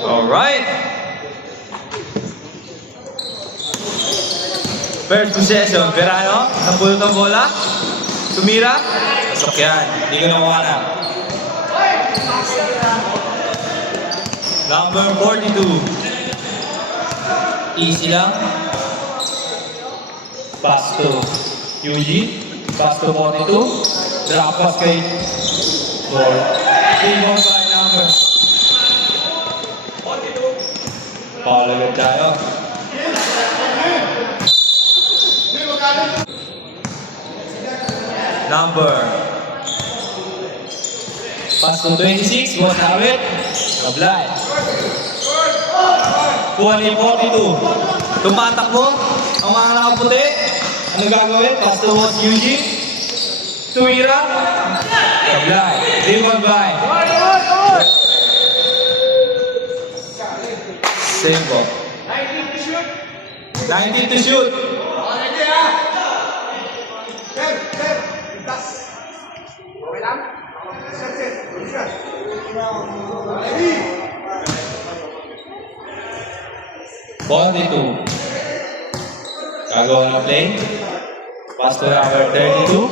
Alright. First possession, Verano, napulot ang bola. Tumira. Pasok yan. Hindi ko nakuha na. Number 42. Easy lang. Pass to Yuji. Pass to 42. Drop pass kay Ball. 3 balls by number. Foul agad tayo. Number. Pass to 26. Won't have it. Apply. Kuha ni 42. Tumatakbo. Ang mga nakaputi. Ano gagawin? Pass to Yuji. Tuwira. Apply. Rebound by. Same ball. 19 to shoot. Ball dito. Gagawa ng play. Pass to number 32.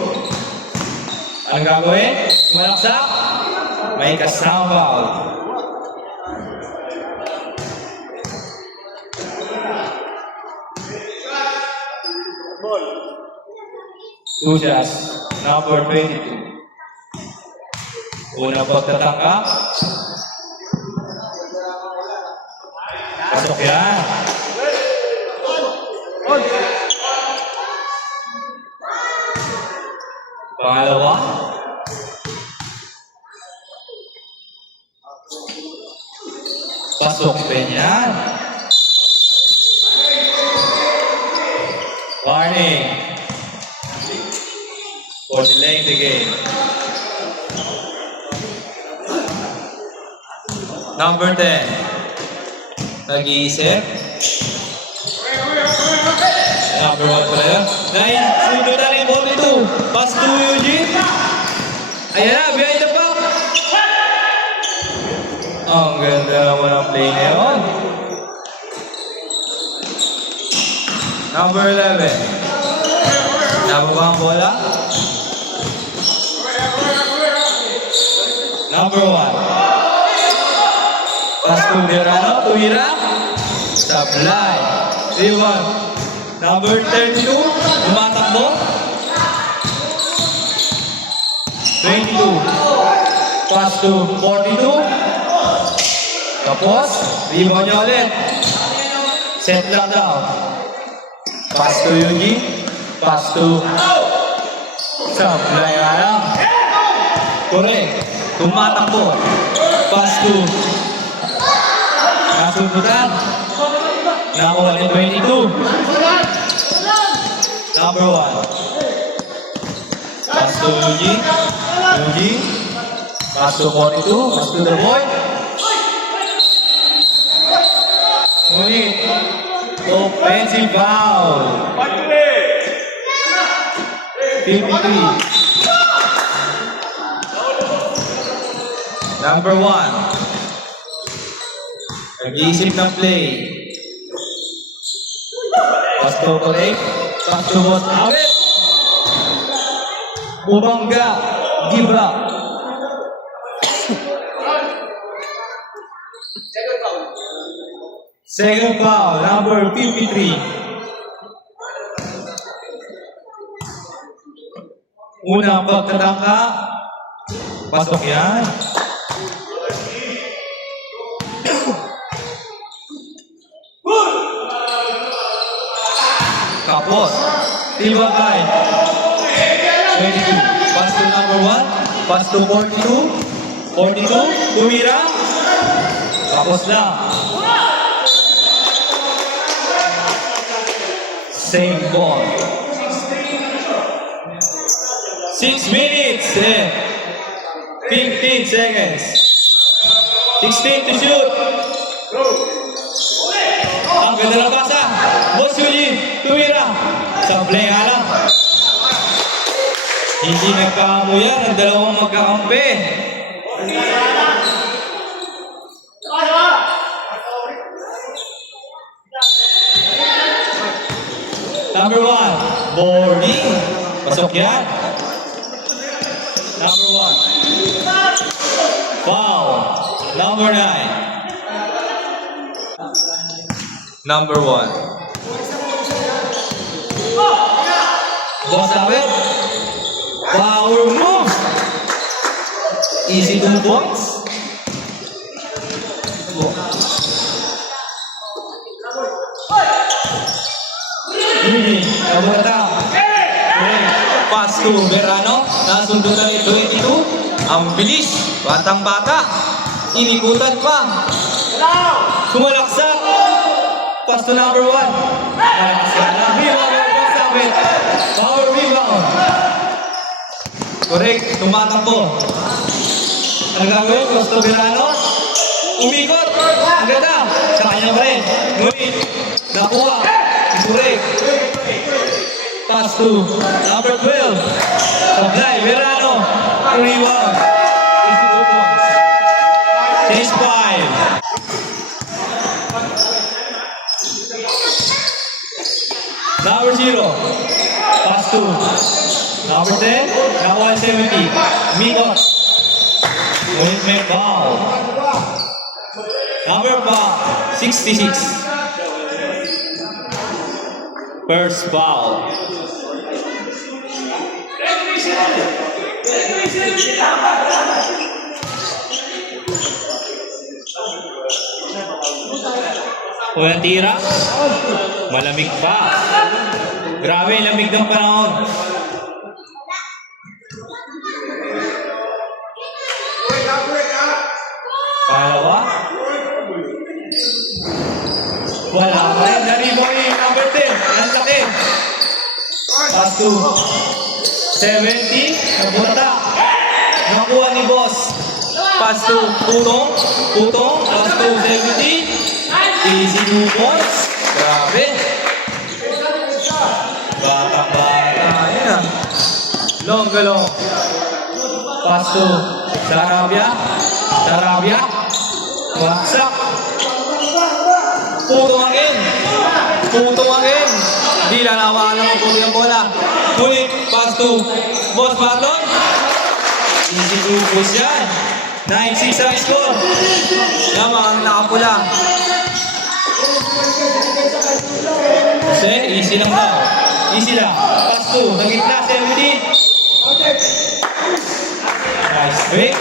Anong gagawin? Malaksak. May kasama foul. Two shots. Number 22. Unang pagtatangka. Pasok yan. Pangalawa. Pasok din yan. Warning. For delaying the game. Number 10. Nag-iisip. Number 1 pala yun. Sunod na rin 42. Pass to Eugene. Ayan na, behind the back. Ang ganda naman ang play na yun. Number 11. Nababa ang bola. Number 1. Pass to Verano, Tuwira. Sablay. Rebound. Number 32, tumatakbo. 22. Pass to 42. Tapos, rebound niya ulit. Set lang daw. Pass to Yuji. Pass to Sablay nga lang. Correct. Tumatakbo. Pass to Kasundutan. Nakuha ni 22. Number 1. Pass to Yuji. Yuji. Pass to 42. Pass to the boy. Ngunit. Offensive foul. 53. Number 1. Nag-iisip ng play. Pass to Kolek. Pass to Boss Awit. Ubangga. Give up. Second foul. Number 53. Unang pagtatangka. Pasok yan. Tapos, Tibagay. 22. Pass to number 1. Pass to 42. 42. Tumira. Tapos na. Same ball. 6 minutes and 15 seconds. 16 to shoot. Ang ganda ng pasa. Boss Yuji, tumira. Sablay nga lang. Hindi nagkaamuyan ang dalawang magkakampi. Number 1, boarding. Pasok yan. Number 1. Foul. Number 9. Number 1. Boss Awit. Power move. Easy 2 points. Pass to Verano. Nasundutan ni 22. Ang bilis. Batang-bata. Inikutan pa. Sumalaksak. Pass to number 1. Malaksak na. Rebound. Power rebound. Correct. Tumatakbo. Ano gagawin? Pass to Verano. Umikot. Ang ganda. Sa kanya pa rin. Ngunit. Nakuha. Correct. Pass to number 12. Supply, Verano. Rebound. Easy 2 points. Change 5. Number 0. Pass to number 10. Nakuha 70. Mikot. Ngunit may foul. Number 5. 66. First foul. Unang tira. Malamig pa. Grabe, lamig ng panahon. Pangalawa. Wala pa rin. Nariboy number 10. Ang laki. Pass to 70. Napunta. Nakuha ni boss. Pass to Putong. Putong. Pass to 70. Easy 2 points. Grabe. Bata-bata. Ayan ah. Long-galong. Pass to Sarabia. Sarabia. Waksak. Putong again. Putong again. Hindi lalawakan naman po yung bola. Ngunit, pass to Boss Baton. Easy 2 points yan. 9-6 ang score. Lamang ang nakapula. Kasi, easy lang daw. Easy lang. Pass to. Nagitna, 70. Nice break.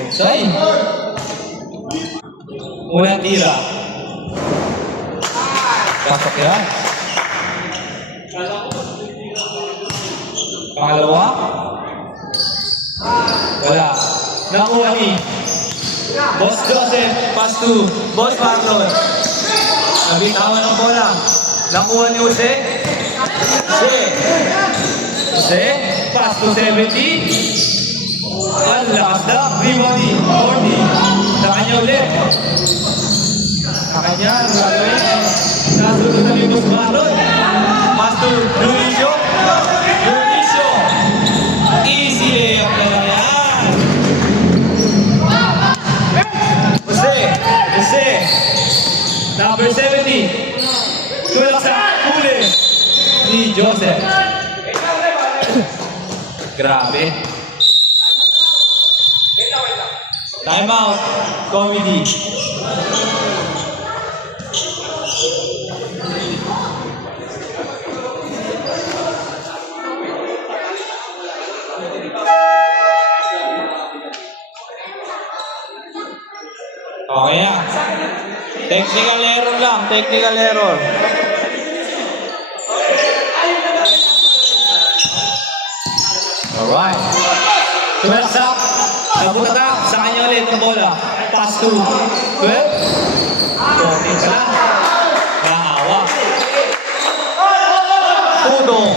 Inside. Unang tira. Pasok yan. Pangalawa. Wala. Nakuha ni Boss Joseph. Pass to Boss Marlon. Nabitawan ng bola. Nakuha ni Jose. Jose. Pass to 70. Ang lakas na. Rebound ni Cordy. Sa kanya ulit. Sa kanya. Nasunod na ni Boss Marlon. Pass to Dionisio. Dionisio. Easy layup na lang yan. Jose. Number 70. Tulak sa huli ni Joseph. Grabe. Time out. Comedy. Okay na. Technical error lang. Technical error. Alright. Tumalaksak. Napunta sa kanya ulit ang bola. Pass to 12. Sorting ka lang. Nahawa. Putong.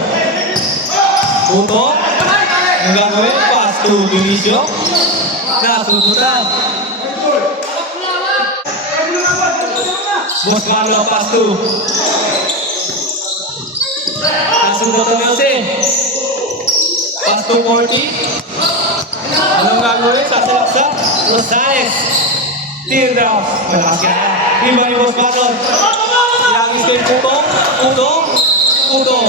Putong. Ang gagawin. Pass to Dionisio. Nasundutan. Boss Marlon, pass to. Nasundutan ni Jose. Pass to 40. Anong gagawin? Sasalaksak. Rosales. Teardrop. Malakas ka na. Iba ni Boss Marlon. Ilagis ko yung Putong. Putong. Puto.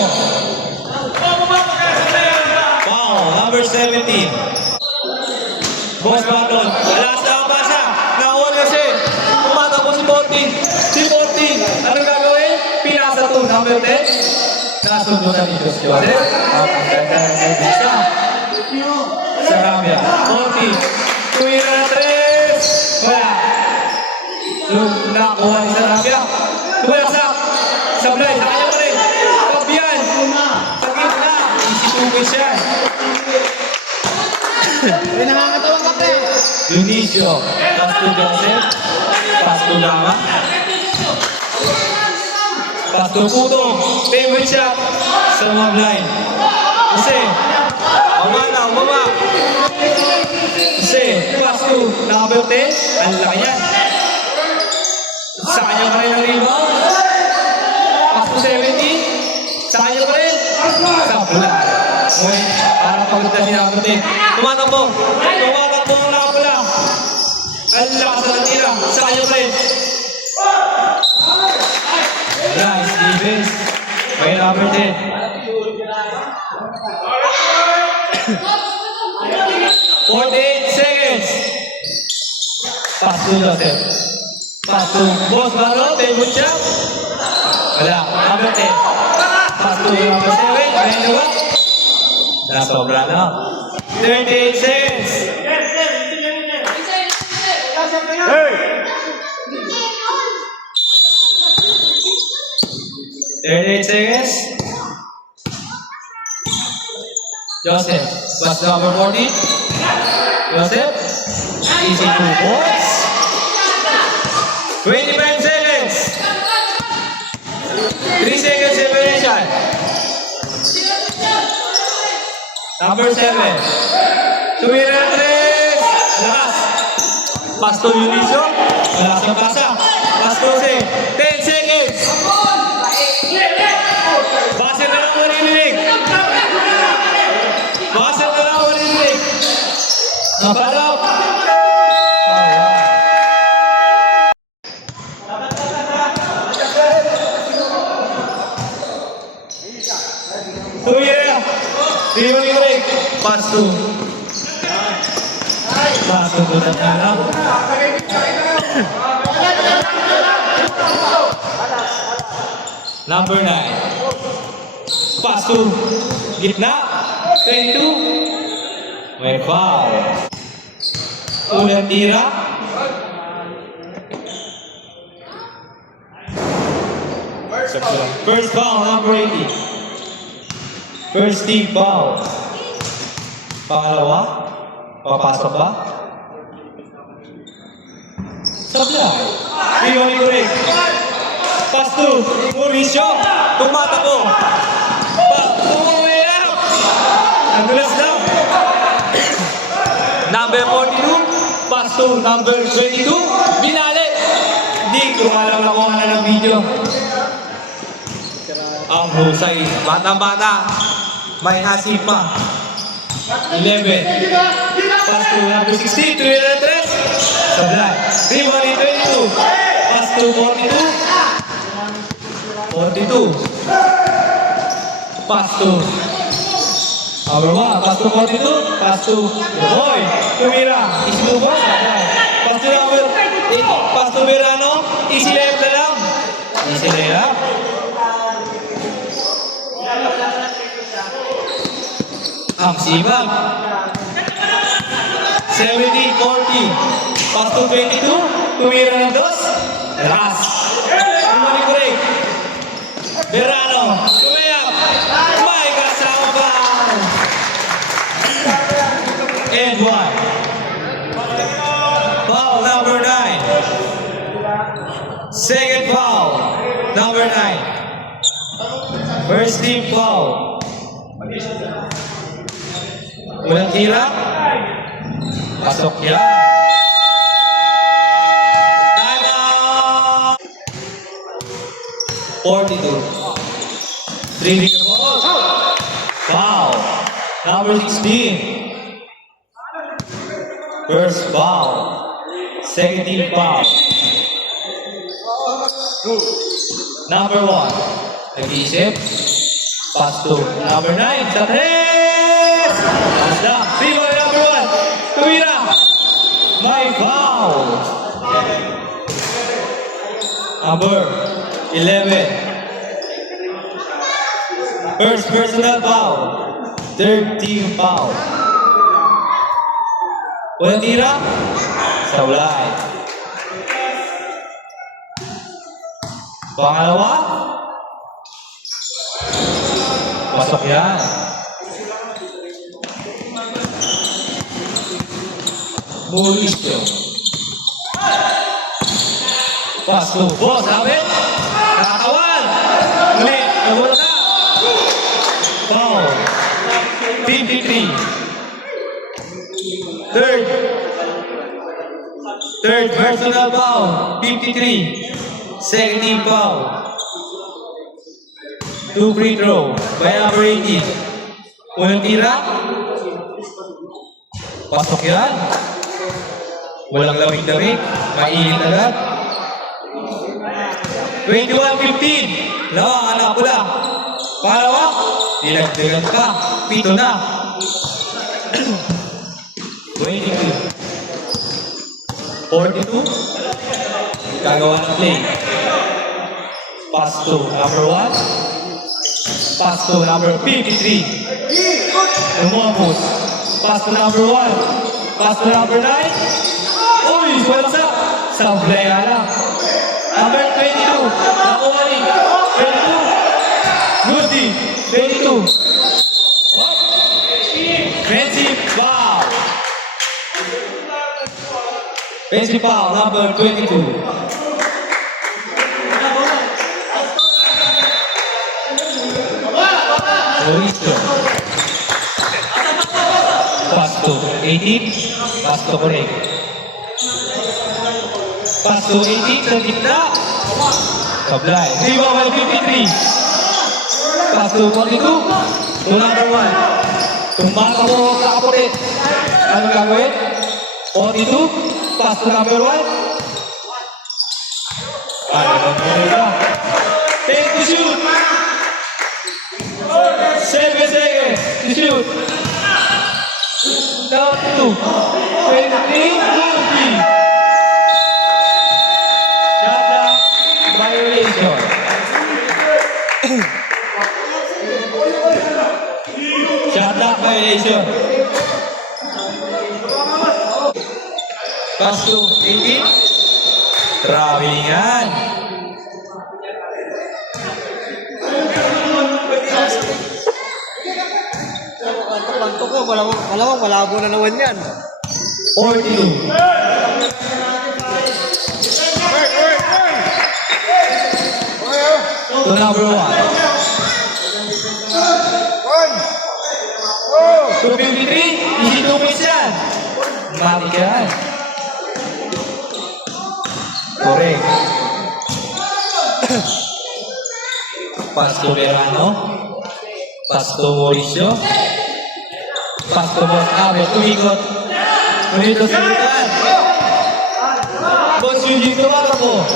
Foul, number 17. Boss Barton, wala sa pasa. Nakuha kasi. Tumatakbo si Porting. Si Porting, anong gagawin? Pinasa to, number 10. Nasundutan ni Diyos Joseph. Ang ganda ng isa. Sarabia. Porting. Tumira na 3. Wala. Nakuha ni Sarabia. Tumasak. Sablay. Sa kanya pa rin. Kabiyan. Sa gitna. Isitugin siya. May nakakatawang ka pre. Dionisio. Pasto Joseph. Pasto Lama. Pasto Puto. Favorite shot. Sa mga blind. Kasi. Umana. Kasi. Pasto. Number 10. Ang laki yan. Sa kanya pa rin ang rebound. Pasto 17. Sa kanya pa rin. Sa pula. Ngunit, parang pagod na sinabot eh. Tumatakbo ang nakapula. Ang lakas na natira. Sa kanya pa rin. Nice defense. May number 10. 48 seconds. Pasto Joseph. Pasto. Boss Barton, favorite shot. Wala. Number 10. Pasto number 7. May nawa. Nasobra na. 38 seconds. Hey! 38 seconds. Joseph. Pass number 40. Joseph. Easy 2 points. 25 seconds. 3 seconds separation. Number 7. Tumira na 3. Lakas. Pasto Dionisio. Lakas ang pasa. Pasto 10 seconds. Base na lang maririnig. Napalaw. Tumira. Tumira. Pasto. Pasto doon na lang. Number 9. Pasto. Gitna. 22. May foul. Ulang tira. First foul, number 80. First team foul. Pangalawa. Papasok ba? Sablay. Iwan Igorek. Pasto. Mauricio. Tumatakbo. Umuwi na. Nagulas lang. Number 42. Pasto. Number 22. Binali. Hindi ko alam na kung ano ng video. Ang husay. Bata-bata. May asin pa. 11. Pasto. Number 16. 3 Sablay. Rebound 22. Pasto 42. 42. Pasto. Number 1. Pasto 42. Pasto. Boy. Tumira. Isinubos. Pasto number 8. Pasto Verano. Easy layup na lang. Easy layup. Ang sibag. 70-40. Pasto 22. Tumira ng 2. Last. Umani break. Verano. Tumaya. May kasama ba? And 1. Foul number 9. Second foul. Number 9. First team foul. Unang tira. Pasok yan. Time out! 42. 3 finger ball. Foul. Number 16. First foul. Second team foul. Number 1. Nag-iisip. Pass to number 9. Sa 3! Basta. Rebound number 1. Tumira. May foul. Number 11. First personal foul. Third team foul. Walang tira. Saulay. Pangalawa. Pasok yan. Mauricio. Pass to boss. Abet. Nakatawan. Ulit. Nabula na. Foul. 53. Third personal foul. 53. Second team foul. 2 free throw. By number 18. Unang tira. Pasok yan. Walang lamig-lamig. Mainit agad. 21-15. Lawa, anak pula. Pangalawa. Dinagdagan ka. Pito na. 22. 42. Gagawa ng play. Pass to number 1. Pass to number 53. Lumabos. Pass to number 1. Pass to number 9. Uy, what's up? Sablay ala. Number 22. Nakuha ni. 22. Goody. 22. Offensive foul. Offensive foul number 22. Mauricio. Pass to 18. Pass to correct. Pass to 18 sa gitna. Sablay. Rebound by 53. Pass to 42. To number 1. Tumbang ka mo kakapulit. Ano gagawin? 42. Pass to number 1. Ano ba? Take to shoot. 7 seconds to shoot. Down to 23. Shot clock violation. Shot clock violation. Pass to 18. Traveling yan. Panto ko, malamang malabo na naman yan. 42. To number 1. 253. Easy 2 points yan. Matik yan. Correct. Pass to Verano. Pass to Mauricio. Pass to Boss Abel. Tumikot. Ngunito sa lutan. Boss Eugene tumatakbo.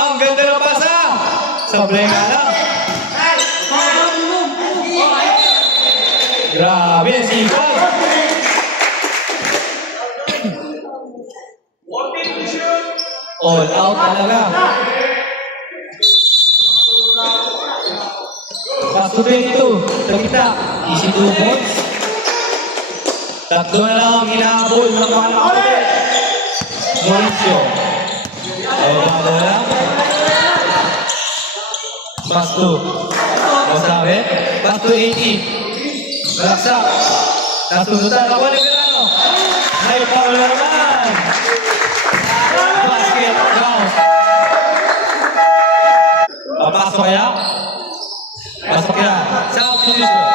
Ang ganda ng pasa. Sablay nga lang. Grabe, sipag. All out talaga. Pass to 22. Sa kita. Easy 2 points. Tatlo na lang ang hinahabol ng mga nakapit. Mauricio. Bago lang. Pass to. Masabi. Pass to 80. Malaksak. Nasunutan. Kapan ni Verano. May foul na naman. Basket. Count. Papasok kaya? Pasok yan. Sa position.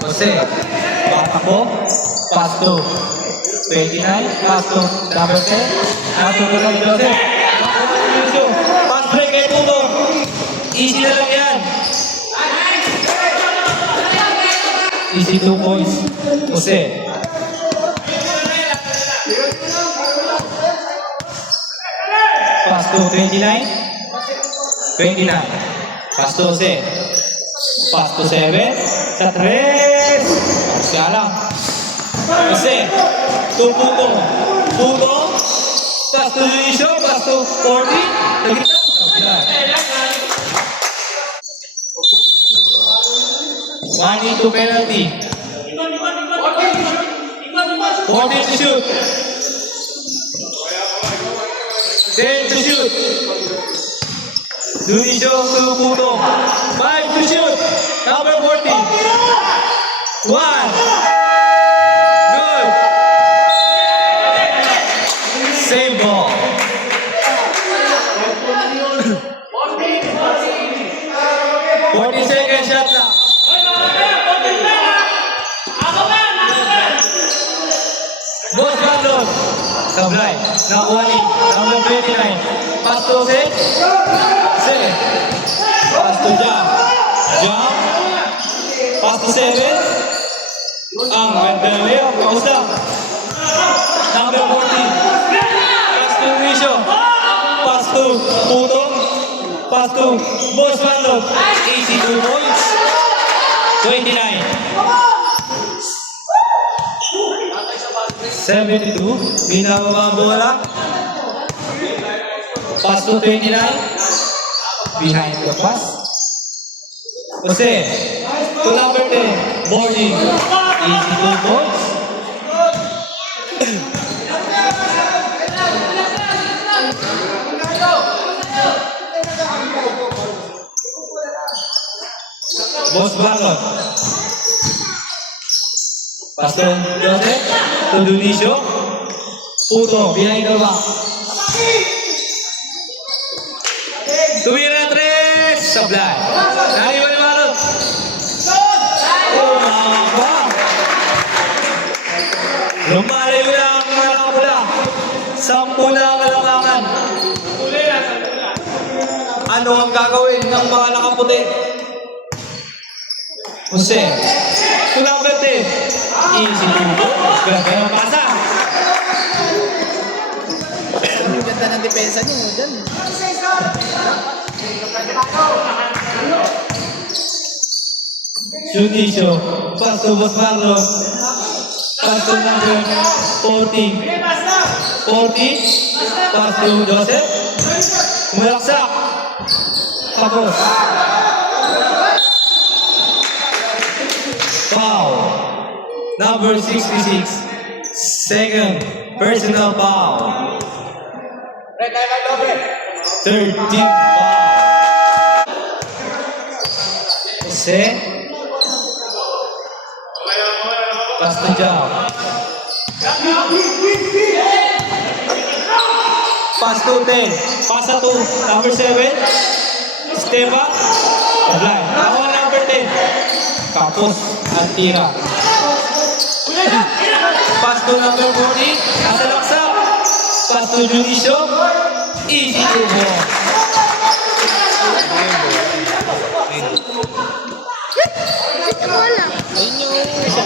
Jose, patakbo, pass to 29, pass to number 10, pass to number 12, pass break kay Tudor, easy na lang yan. Easy 2 points. Jose. Pass to 29. 29. Pass to Jose. Pass to 7. Sa 3. Siya lang. Jose. 2 puto. Puto. Pass to Junicio. Pass to 40. Nagita. One into penalty. 40 to shoot. 10 to shoot. Junicio to Puto. 5 to shoot. Number 40. 1. Good. Same ball. 40 seconds shot clock. Boss Carlos. Sablay. Nakuha ni number 29. Pass to Jose. Jose. Pass to Jam. Jam. Pass to 7. Ang ganda na yun. Kamusta? Number 40. Pass to Luisio. Pass to Puto. Pass to Boss Carlos. 82 points. 29. 72. Binababa ang bola. Pass to 29. Behind the pass. Jose. To number 10. Boarding. 82 points. Boss Barlon. Pass to Jose. To Dunicio. Puto. Behind the back. Tumira 3. Sablay. Naiwan ni Marlon. Umaba. Lumalayo na ang mga nakapula. 10 na ang kailangan. Ano ang gagawin ng mga nakaputi? Jose. To number 10. Easy to. Grabe ang pasa. Ang ganda ng depensa niyo dyan. Junicio. Pass to Boss Marlon. Pass to number 40. 40. Pass to Joseph. Umalaksak. Tapos. Foul. Number 66. Second personal foul. 13 foul. Jose. Pass to Jao. Pass to 10. Pass to number 7. Step up. Sablay. Ako number 10. Tapos at tira. Pass to number 40. Nasa laksa. Pass to Junicio. Easy to ball. Ayun yung isa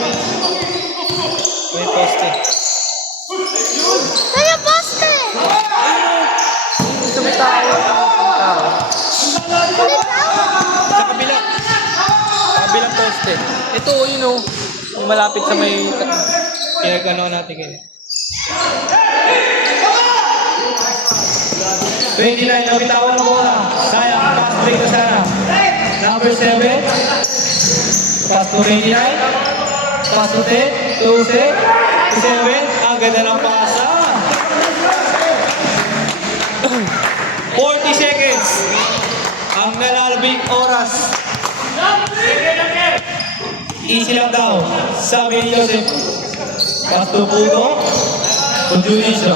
may poste. Kaya poste! Ito may tao. Sa kabila. Kabilang poste. Ito yun o. Yung malapit sa may pinag-ano natin ganyan. 29 na bitawan ng bola. Sayang, pass break na sana. Number 7. Pass to 29. Pass to 10. To 7. Ang ganda ng pasa. 40 seconds. Ang nalalabing oras. Easy lang daw. Sabi ni Joseph. Pass to Puto. To Junicio.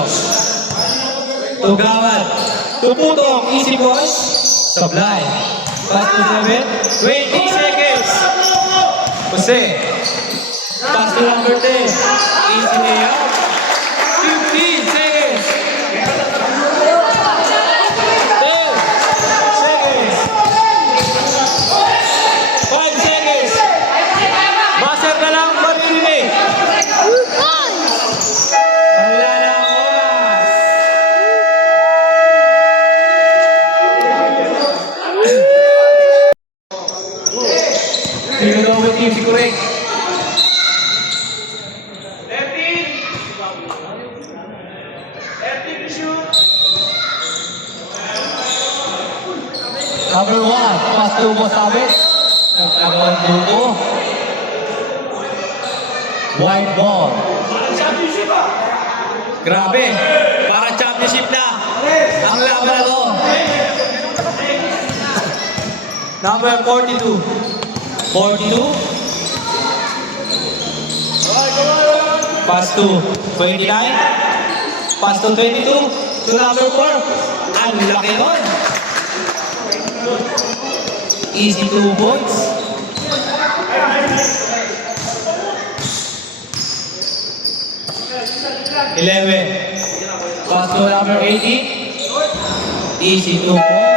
To Gawad. To Puto. Easy boys. Sablay. Pass to 7. 20 seconds. Jose. Pass to number 10. Easy layup. 15 seconds. 10 seconds. 5 seconds. Buzzer na Double team si Kurek. Number 1, pass to Mosabit. Nagkaroon dugo. White ball. Grabe, para championship na. Ang laban na to. Number 42. 42. Pass to 29. Pass to 22. To number 4. Ang laki nun. Easy 2 points. Pass to number 18. Easy 2 points.